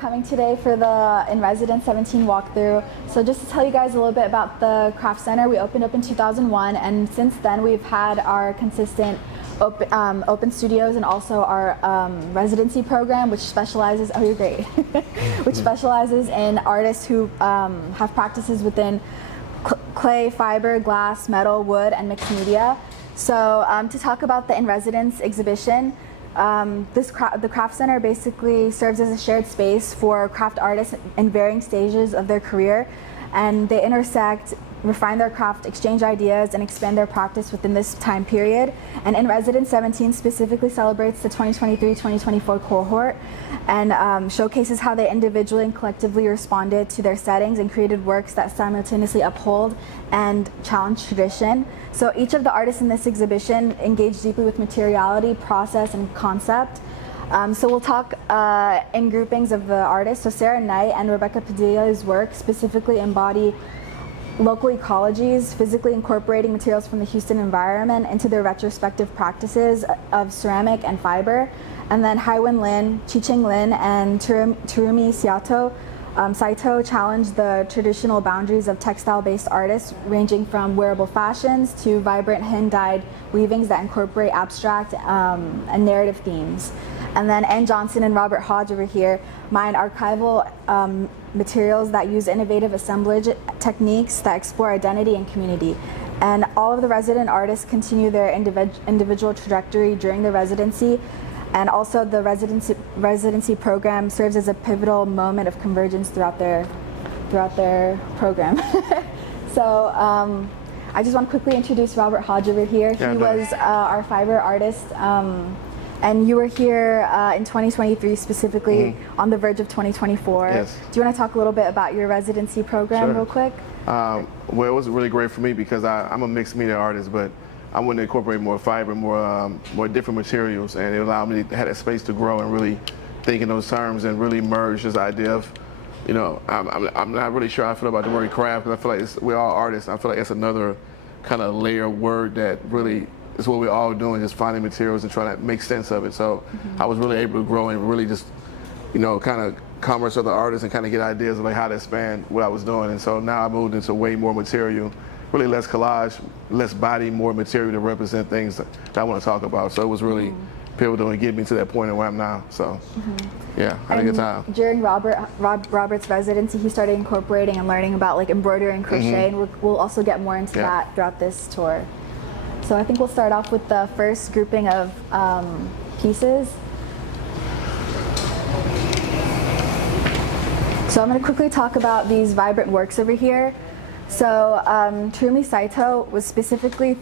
Coming today for the In Residence 17 walkthrough. So just to tell you guys a little bit about the Craft Center, we opened up in 2001, and since then we've had our consistent open studios and also our residency program, which specializes, oh you're great, which specializes in artists who have practices within clay, fiber, glass, metal, wood, and mixed media. So to talk about the In Residence exhibition, the Craft Center basically serves as a shared space for craft artists in varying stages of their career, and they intersect, refine their craft, exchange ideas, and expand their practice within this time period. And In Residence 17 specifically celebrates the 2023-2024 cohort and showcases how they individually and collectively responded to their settings and created works that simultaneously uphold and challenge tradition. So each of the artists in this exhibition engaged deeply with materiality, process, and concept. So we'll talk in groupings of the artists. So Sarah Knight and Rebecca Padilla's work specifically embody local ecologies, physically incorporating materials from the Houston environment into their retrospective practices of ceramic and fiber. And then Hai-Wen Lin, Qiqing Lin, and Terumi Saito challenged the traditional boundaries of textile-based artists, ranging from wearable fashions to vibrant hand-dyed weavings that incorporate abstract and narrative themes. And then Ann Johnson and Robert Hodge over here mine archival materials that use innovative assemblage techniques that explore identity and community. And all of the resident artists continue their individual trajectory during the residency, and also the residency program serves as a pivotal moment of convergence throughout their program. So I just want to quickly introduce Robert Hodge over here. He was our fiber artist. And you were here in 2023, specifically on the verge of 2024. Yes. Do you want to talk a little bit about your residency program real quick? Well, it was really great for me because I'm a mixed media artist, but I wanted to incorporate more fiber, more different materials, and it allowed me to have that space to grow and really think in those terms and really merge this idea of, you know, I'm not really sure how I feel about the word craft, because I feel like we're all artists. I feel like it's another kind of layer word that really is what we're all doing, just finding materials and trying to make sense of it. So I was really able to grow and really just, you know, kind of converse with the artists and kind of get ideas of like how to expand what I was doing. And so now I moved into way more material, really less collage, less body, more material to represent things that I want to talk about. So it was really pivotal and get me to that point where I'm now. So yeah, I had a good time. During Robert's residency, he started incorporating and learning about like embroidery and crochet, and we'll also get more into that throughout this tour. So I think we'll start off with the first grouping of pieces. So I'm going to quickly talk about these vibrant works over here. So Terumi Saito was specifically,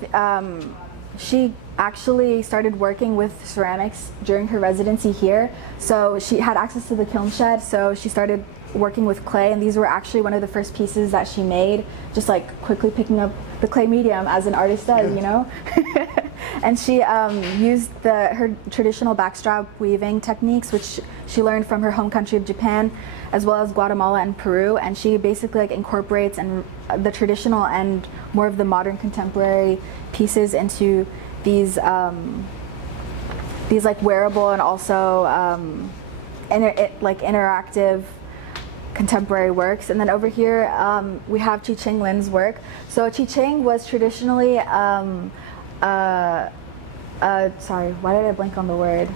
she actually started working with ceramics during her residency here. So she had access to the kiln shed, so she started working with clay, and these were actually one of the first pieces that she made, just like quickly picking up the clay medium as an artist does, you know? And she used her traditional backstrap weaving techniques, which she learned from her home country of Japan, as well as Guatemala and Peru, and she basically like incorporates the traditional and more of the modern contemporary pieces into these like wearable and also interactive contemporary works. And then over here we have Qiqing Lin's work. So Qiqing was traditionally sorry, why did I blank on the word?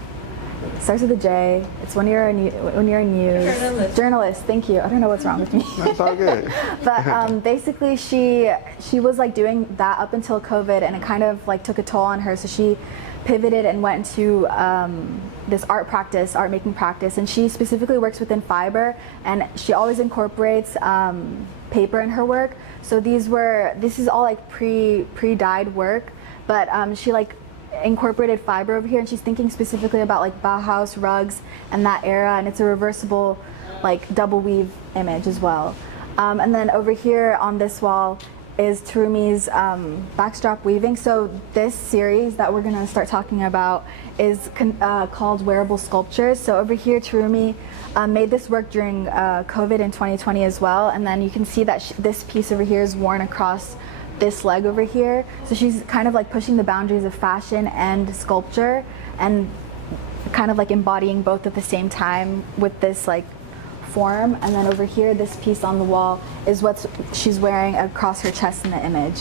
It starts with a J. It's when you're a news journalist. Thank you. I don't know what's wrong with me. That's all good. But basically, she was like doing that up until COVID, and it kind of like took a toll on her. So she pivoted and went into this art making practice, and she specifically works within fiber, and she always incorporates paper in her work. So this is all like pre-dyed work, but she like incorporated fiber over here, and she's thinking specifically about like Bauhaus rugs and that era, and it's a reversible like double weave image as well. And then over here on this wall is Terumi's backstrap weaving. So this series that we're going to start talking about is called Wearable Sculptures. So over here Terumi made this work during COVID in 2020 as well, and then you can see that this piece over here is worn across this leg over here. So she's kind of like pushing the boundaries of fashion and sculpture and kind of like embodying both at the same time with this like form. And then over here, this piece on the wall is what she's wearing across her chest in the image.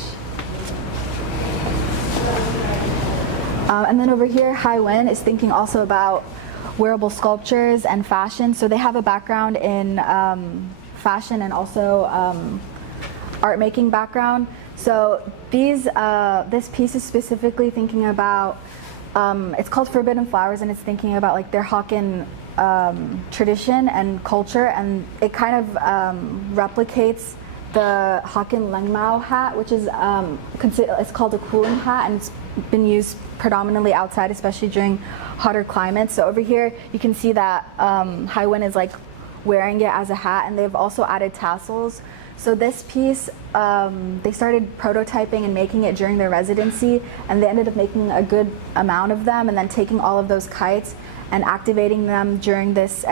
And then over here, Hai-Wen is thinking also about wearable sculptures and fashion. So they have a background in fashion and also art making background. So this piece is specifically thinking about, it's called Forbidden Flowers, and it's thinking about like their Hokkien tradition and culture, and it kind of replicates the Hokkien Lengmao hat, which is it's called a cooling hat, and it's been used predominantly outside, especially during hotter climates. So over here, you can see that Hai-Wen is like wearing it as a hat, and they've also added tassels. So this piece, they started prototyping and making it during their residency, and they ended up making a good amount of them, and then taking all of those kites and activating them during this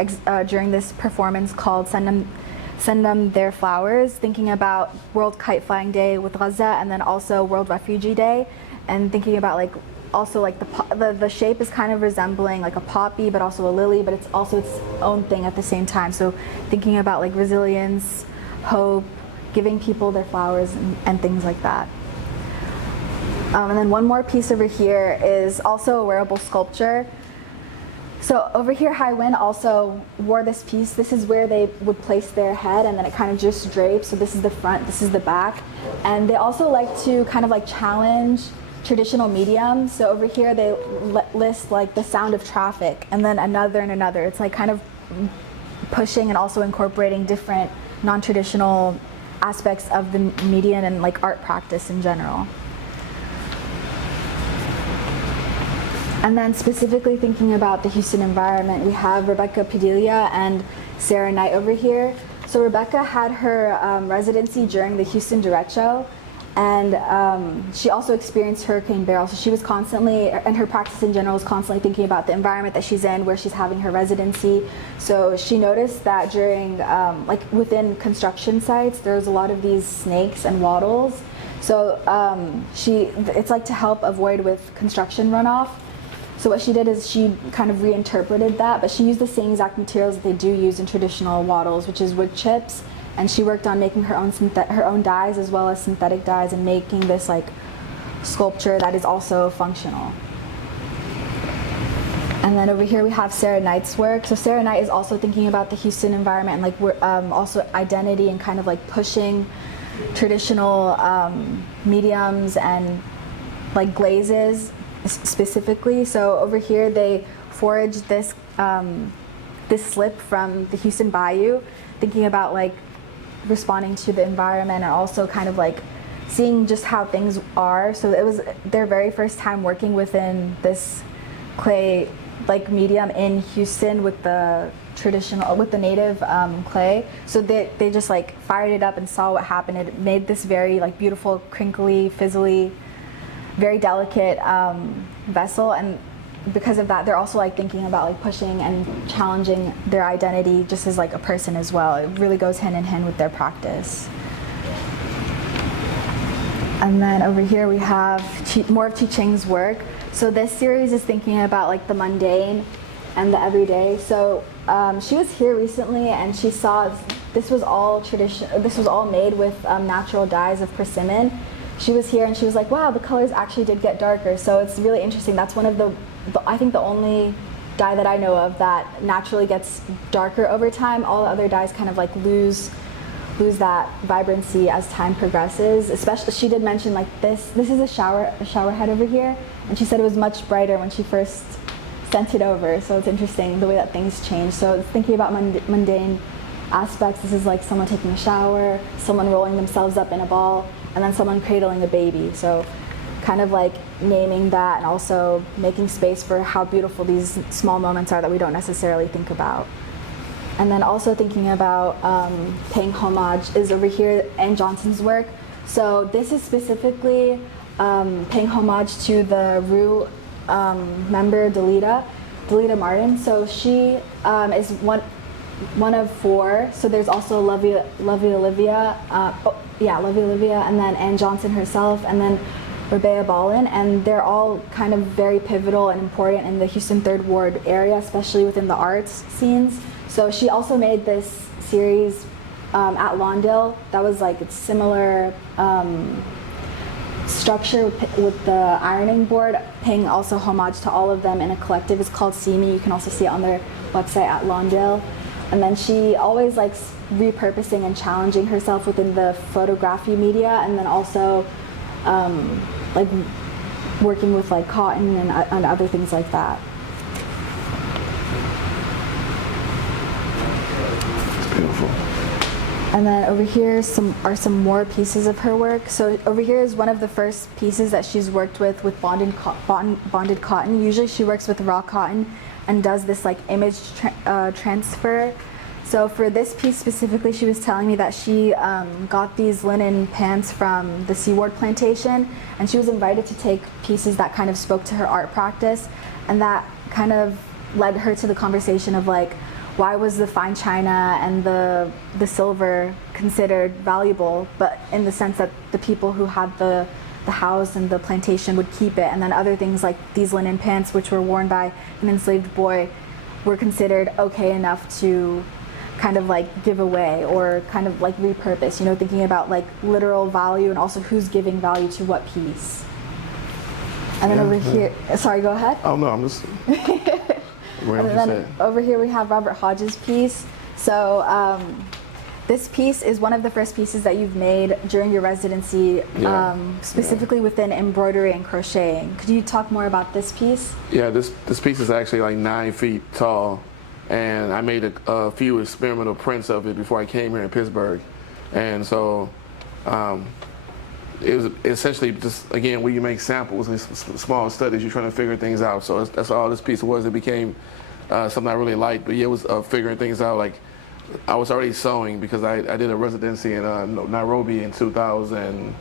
performance called Send Them Their Flowers, thinking about World Kite Flying Day with Gaza, and then also World Refugee Day, and thinking about like also like the shape is kind of resembling like a poppy, but also a lily, but it's also its own thing at the same time. So thinking about like resilience, hope, giving people their flowers and things like that. And then one more piece over here is also a wearable sculpture. So over here, Hai-Wen also wore this piece. This is where they would place their head, and then it kind of just drapes. So this is the front, this is the back. And they also like to kind of like challenge traditional mediums. So over here, they list like the sound of traffic, and then another and another. It's like kind of pushing and also incorporating different non-traditional aspects of the medium and like art practice in general. And then specifically thinking about the Houston environment, we have Rebecca Padilla and Sarah Knight over here. So Rebecca had her residency during the Houston Direct Show, and she also experienced Hurricane Beryl. So she was constantly, and her practice in general is constantly thinking about the environment that she's in, where she's having her residency. So she noticed that during, like within construction sites, there's a lot of these snakes and wattles. So it's like to help avoid with construction runoff. So what she did is she kind of reinterpreted that, but she used the same exact materials that they do use in traditional wattles, which is wood chips, and she worked on making her own dyes as well as synthetic dyes, and making this like sculpture that is also functional. And then over here we have Sarah Knight's work. So Sarah Knight is also thinking about the Houston environment, and like also identity, and kind of like pushing traditional mediums and like glazes specifically. So over here they foraged this slip from the Houston Bayou, thinking about like responding to the environment, and also kind of like seeing just how things are. So it was their very first time working within this clay like medium in Houston with the native clay. So they just like fired it up and saw what happened. It made this very like beautiful, crinkly, fizzly, very delicate vessel, and because of that, they're also like thinking about like pushing and challenging their identity just as like a person as well. It really goes hand in hand with their practice. And then over here we have more of Qiqing's work. So this series is thinking about like the mundane and the everyday. So she was here recently, and she saw this was all made with natural dyes of persimmon. She was here and she was like, wow, the colors actually did get darker. So it's really interesting. That's one of I think the only dye that I know of that naturally gets darker over time. All the other dyes kind of like lose that vibrancy as time progresses. Especially, she did mention like this is a shower head over here, and she said it was much brighter when she first sent it over. So it's interesting the way that things change. So thinking about mundane aspects, this is like someone taking a shower, someone rolling themselves up in a ball, and then someone cradling a baby. So kind of like naming that, and also making space for how beautiful these small moments are that we don't necessarily think about. And then also thinking about paying homage is over here, Anne Johnson's work. So this is specifically paying homage to the Rue member Delita Martin. So she is one of four. So there's also Lovey Olivia, and then Anne Johnson herself, and then Rabea Ballin, and they're all kind of very pivotal and important in the Houston Third Ward area, especially within the arts scenes. So she also made this series at Lawndale that was like it's similar structure with the ironing board, paying also homage to all of them in a collective. It's called See Me. You can also see it on their website at Lawndale. And then she always likes repurposing and challenging herself within the photography media, and then also like working with like cotton and other things like that. It's beautiful. And then over here are some more pieces of her work. So over here is one of the first pieces that she's worked with bonded cotton. Usually she works with raw cotton and does this like image transfer. So for this piece specifically, she was telling me that she got these linen pants from the Seaward plantation, and she was invited to take pieces that kind of spoke to her art practice, and that kind of led her to the conversation of like, why was the fine china and the silver considered valuable, but in the sense that the people who had the house and the plantation would keep it, and then other things like these linen pants, which were worn by an enslaved boy, were considered okay enough to kind of like give away or kind of like repurpose, you know, thinking about like literal value and also who's giving value to what piece. And then over here, sorry, go ahead. Oh no, I'm just. And then over here we have Robert Hodge's piece. So this piece is one of the first pieces that you've made during your residency, specifically within embroidery and crocheting. Could you talk more about this piece? Yeah, this piece is actually like 9 feet tall, and I made a few experimental prints of it before I came here in Pittsburgh. And so it was essentially just, again, where you make samples and small studies, you're trying to figure things out. So that's all this piece was. It became something I really liked, but yeah, it was figuring things out. Like, I was already sewing because I did a residency in Nairobi in 2000,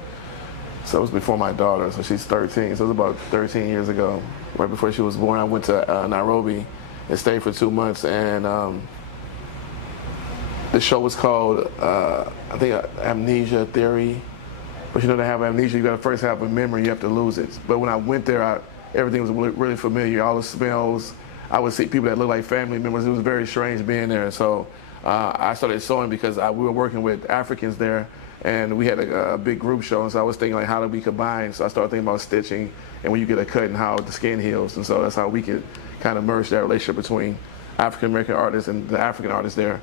so it was before my daughter, so she's 13, so it was about 13 years ago. Right before she was born, I went to Nairobi and stayed for 2 months, and the show was called, I think, Amnesia Theory. But you know, to have amnesia, you gotta first have a memory, you have to lose it. But when I went there, everything was really familiar, all the smells. I would see people that looked like family members. It was very strange being there. So I started sewing because we were working with Africans there, and we had a big group show, and so I was thinking like, how do we combine? So I started thinking about stitching and when you get a cut and how the skin heals, and so that's how we could kind of merge that relationship between African American artists and the African artists there.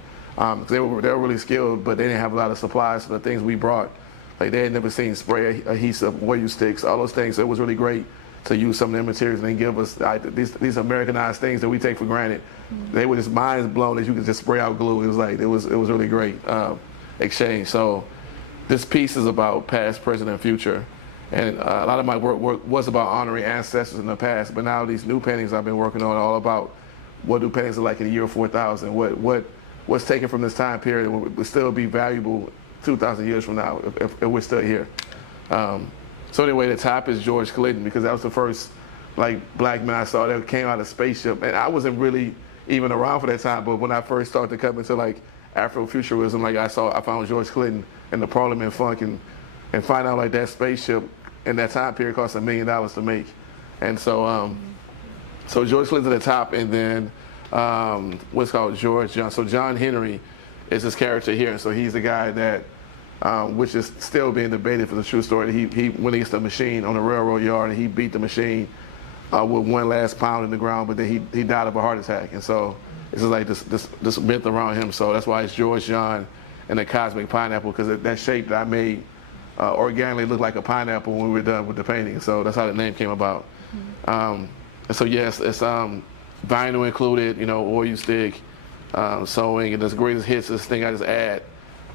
They were really skilled, but they didn't have a lot of supplies. So the things we brought, like they had never seen spray adhesive, oil sticks, all those things. So it was really great to use some of their materials and then give us these Americanized things that we take for granted. They were just minds blown that you could just spray out glue. It was like it was really great exchange. So this piece is about past, present, and future. And a lot of my work was about honoring ancestors in the past, but now these new paintings I've been working on are all about what do paintings look like in the year 4000. What's taken from this time period would still be valuable 2,000 years from now if we're still here. So anyway, the top is George Clinton, because that was the first like black man I saw that came out of a spaceship, and I wasn't really even around for that time. But when I first started to come into like Afrofuturism, like I found George Clinton in the Parliament Funk, and find out like that spaceship in that time period cost $1 million to make, and so so George Clinton's at the top, and then what's called George John. So John Henry is his character here, and so he's the guy that, which is still being debated for the true story. He went against a machine on a railroad yard, and he beat the machine with one last pound in the ground, but then he died of a heart attack. And so this is like this myth around him. So that's why it's George John and the Cosmic Pineapple, because that shape that I made organically looked like a pineapple when we were done with the painting. So that's how the name came about. And so yes, it's vinyl included, you know, oil stick, sewing, and this greatest hits, this thing I just add,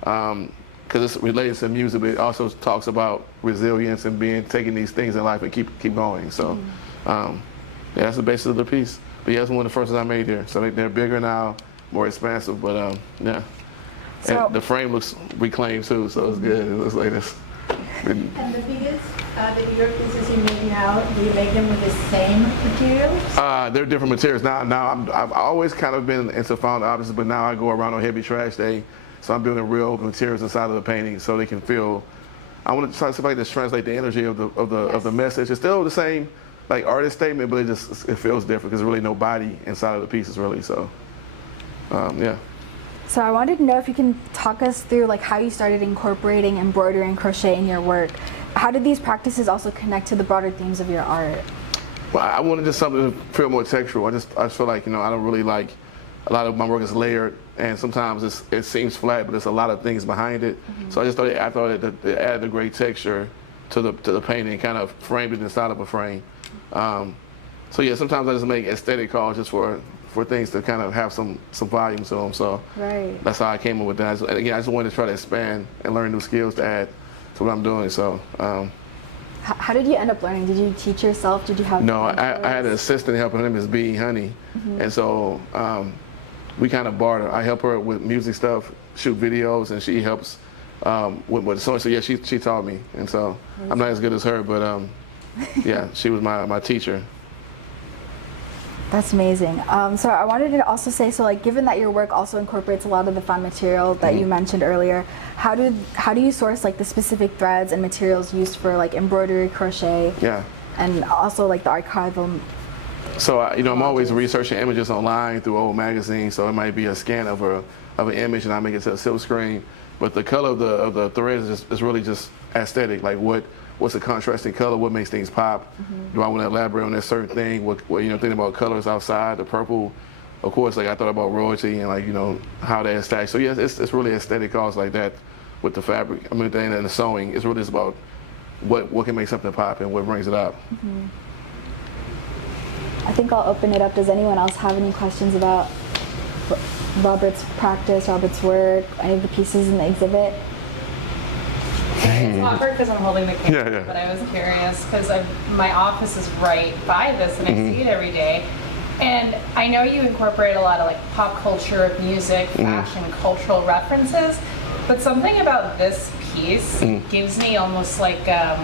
because it's related to music, but it also talks about resilience and taking these things in life and keep going. So yeah, that's the basis of the piece. But yeah, it's one of the first ones I made here. So they're bigger now, more expansive, but yeah. So, and the frame looks reclaimed too, so it's good. It looks like this. And the biggest, the New York pieces you make now, do you make them with the same materials? They're different materials. Now I've always kind of been into found objects, but now I go around on Heavy Trash Day, so I'm building real materials inside of the painting so they can feel. I want to try to just translate the energy of the message. It's still the same, like artist statement, but it feels different because there's really no body inside of the pieces really. So. yeah. So I wanted to know if you can talk us through like how you started incorporating embroidery and crochet in your work. How did these practices also connect to the broader themes of your art? Well, I wanted just something to feel more textural. I feel like, you know, I don't really like, a lot of my work is layered, and sometimes it seems flat, but there's a lot of things behind it. So I thought it added a great texture to the painting, kind of framed it inside of a frame. So yeah, sometimes I just make aesthetic calls just for things to kind of have some volume to them. So that's how I came up with that. Again, I just wanted to try to expand and learn new skills to add to what I'm doing. So. How did you end up learning? Did you teach yourself? Did you have? No, I had an assistant helping. Her name is B. Honey, and so we kind of barter. I help her with music stuff, shoot videos, and she helps with the song. So yeah, she taught me, and so I'm not as good as her, but yeah, she was my teacher. That's amazing. So I wanted to also say, so like, given that your work also incorporates a lot of the found material that you mentioned earlier, how do you source like the specific threads and materials used for like embroidery, crochet, and also like the archival? So you know, I'm always researching images online through old magazines. So it might be a scan of an image, and I make it to a silk screen. But the color of the threads is really just aesthetic. Like what's a contrasting color? What makes things pop? Do I want to elaborate on that certain thing? What you know, thinking about colors outside, the purple. Of course, like I thought about royalty and like, you know, how that is tagged. So yes, it's really aesthetic calls like that with the fabric. I mean, and the sewing. It's really just about what can make something pop and what brings it out. I think I'll open it up. Does anyone else have any questions about Robert's practice, Robert's work, any of the pieces in the exhibit? It's awkward because I'm holding the camera, but I was curious because my office is right by this and I see it every day. And I know you incorporate a lot of like pop culture, music, fashion, cultural references, but something about this piece gives me almost like a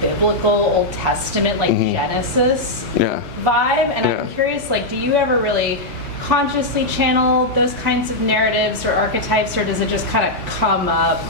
biblical Old Testament, like Genesis vibe. And I'm curious, like, do you ever really consciously channel those kinds of narratives or archetypes, or does it just kind of come up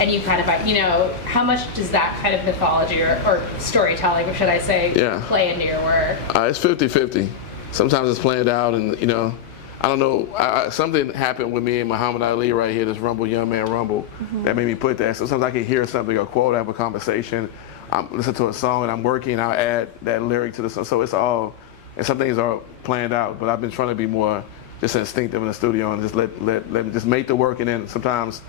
and you kind of, you know, how much does that kind of mythology or storytelling, or should I say, play into your work? It's 50-50. Sometimes it's planned out, and, you know, I don't know, something happened with me and Muhammad Ali right here, this Rumble, Young Man Rumble, that made me put that. So sometimes I can hear something, a quote, I have a conversation, I'm listening to a song and I'm working, I'll add that lyric to the song. So it's all, and some things are planned out, but I've been trying to be more just instinctive in the studio and just let me just make the work, and then sometimes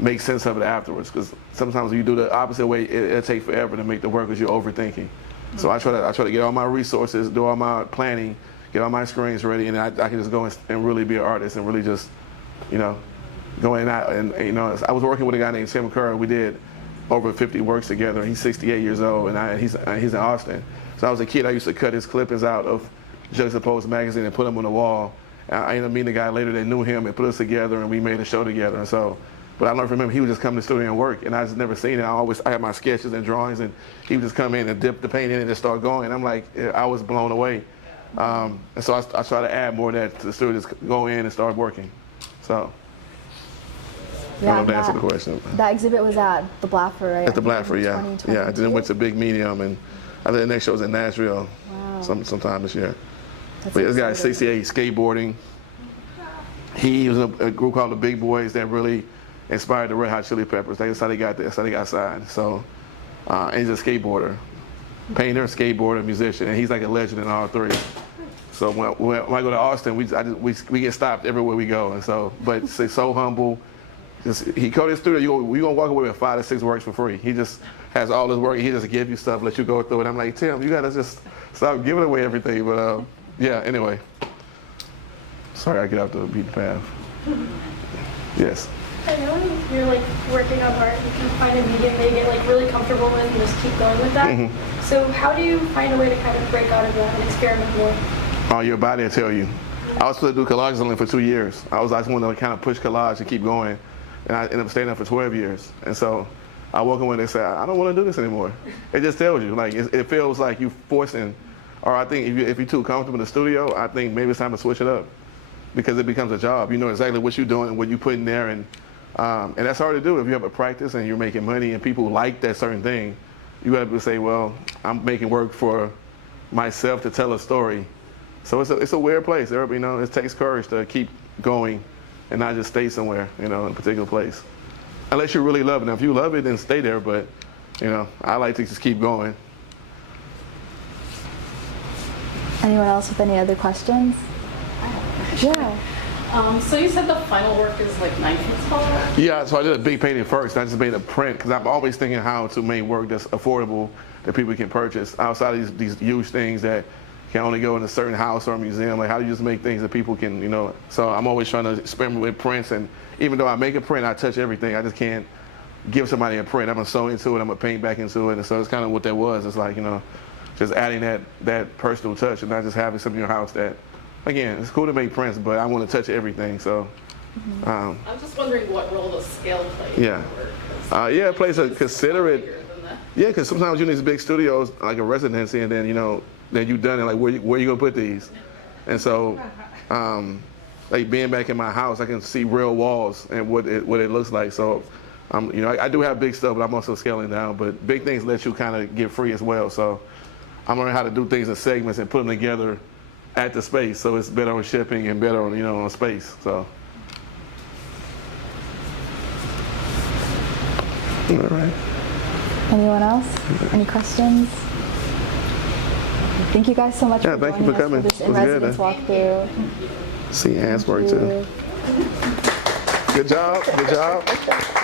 make sense of it afterwards, because sometimes when you do the opposite way, it'll take forever to make the work because you're overthinking. So I try to get all my resources, do all my planning, get all my screens ready, and I can just go and really be an artist and really just, you know, go in and out. And you know, I was working with a guy named Tim Kerr. We did over 50 works together. He's 68 years old, and he's in Austin. So I was a kid. I used to cut his clippings out of Juxtaposed magazine and put them on the wall. And I ended up meeting a guy later that knew him and put us together, and we made a show together. And so, but I learned from him, he would just come to the studio and work, and I just never seen it. I had my sketches and drawings, and he would just come in and dip the paint in and just start going. I'm like, I was blown away. And so I try to add more of that to the studio, just go in and start working. So, I don't know if that answered the question. That exhibit was at the Blaffer, right? At the Blaffer, yeah. Yeah, I then went to Big Medium, and I think the next show was in Nashville sometime this year. But this guy is 68, skateboarding. He was in a group called the Big Boys that really inspired the Red Hot Chili Peppers. That's how they got there. That's how they got signed. So, and he's a skateboarder, painter, skateboarder, musician, and he's like a legend in all three. So when I go to Austin, we get stopped everywhere we go, and so, but he's so humble. He go to his studio, we gonna walk away with 5 to 6 works for free. He just has all his work. He just give you stuff, let you go through it. I'm like, Tim, you gotta just stop giving away everything. But yeah, anyway. Sorry, I get off the beaten path. Yes. I know when you're like working on art, you can find a medium that you get like really comfortable with and just keep going with that. So how do you find a way to kind of break out of that and experiment more? Oh, your body will tell you. I was supposed to do collages only for 2 years. I just wanted to kind of push collage and keep going, and I ended up staying there for 12 years. And so I woke up when they said, I don't want to do this anymore. It just tells you, like, it feels like you forcing, or I think if you're too comfortable in the studio, I think maybe it's time to switch it up, because it becomes a job. You know exactly what you're doing and what you put in there, and that's hard to do. If you have a practice and you're making money and people like that certain thing, you got to say, well, I'm making work for myself to tell a story. So it's a weird place. There, you know, it takes courage to keep going and not just stay somewhere, you know, in a particular place. Unless you really love it. Now, if you love it, then stay there. But, you know, I like to just keep going. Anyone else with any other questions? Yeah. So you said the final work is like 9 feet tall? Yeah, so I did a big painting first. I just made a print because I'm always thinking how to make work that's affordable that people can purchase outside of these huge things that can only go in a certain house or a museum. Like, how do you just make things that people can, you know? So I'm always trying to experiment with prints, and even though I make a print, I touch everything. I just can't give somebody a print. I'm gonna sew into it. I'm gonna paint back into it, and so it's kind of what that was. It's like, you know, just adding that personal touch and not just having something in your house that. Again, it's cool to make prints, but I want to touch everything. So, I'm just wondering what role the scale plays. Yeah, yeah, it plays a considerate. Yeah, because sometimes you need these big studios like a residency, and then you know, then you've done it. Like, where you gonna put these? And so, like being back in my house, I can see real walls and what it looks like. So, you know, I do have big stuff, but I'm also scaling down. But big things let you kind of get free as well. So, I'm learning how to do things in segments and put them together at the space, so it's better on shipping and better on, you know, on space. So, all right. Anyone else? Any questions? Thank you guys so much for thank you joining for us coming. for this It was good, in-residence walkthrough. See Anne's work too. Good job. Good job.